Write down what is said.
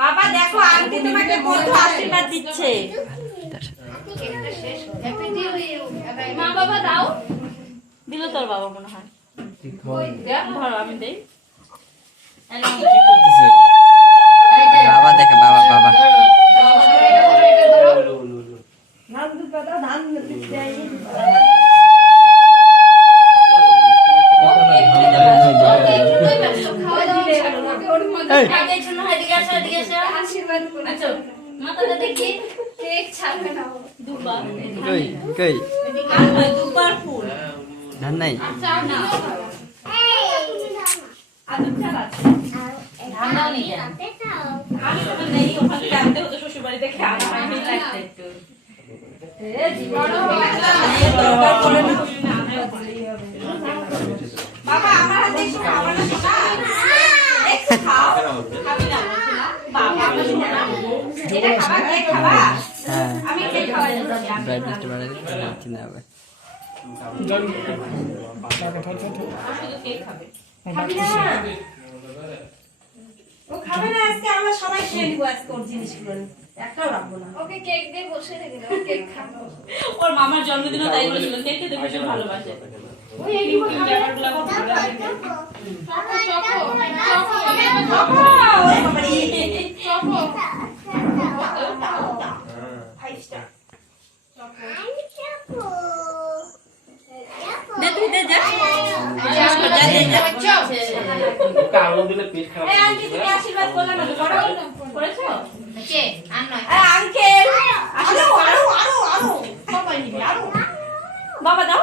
বাবা দেখো আন্টি তোমাকে কত আশীর্বাদ দিচ্ছে। মা বাবা দাও। দিল তোর বাবা মনে হয়। ধরো আমি দেই। বাবা দেখে বাবা বাবা মাথাটা দেখি কেক ছাড়বে না দুবার কই কই দুবার ফুল ধান নাই চাও না আদর চাল আছে। ধান দাও নি আমি তো নেই ওখান থেকে আনতে হতো শ্বশুর বাড়িতে খেয়ে আমার মিল লাগছে একটু। বাবা আমার হাতে একটু খাওয়া না শোনা একটু খাও খাবি না বাবা আমার শোনা এটা খাবা কেক খাবা হ্যাঁ আমি কেক খাওয়াই যাচ্ছি ব্রাইট লিস্ট বানাই কিনা হবে শুধু কেক খাবে খাবি না ও খাবে না আজকে আমরা সবাই খেয়ে নিব আজকে ওর জিনিসগুলো একটাও রাখবো না ওকে কেক দিয়ে বসে রেখে দাও কেক খাবো ওর মামার জন্মদিনও তাই করেছিল কেক খেতে ভীষণ ভালোবাসে ওই এইগুলো ব্যাপারগুলো খুব ভালো লাগে দে তুই দে যা এই আন্টি তুমি আশীর্বাদ করলে না তো বড় করেছো কে আর নয় আঙ্কেল আরো আরো আরো আরো বাবা নিবি আরো বাবা দাও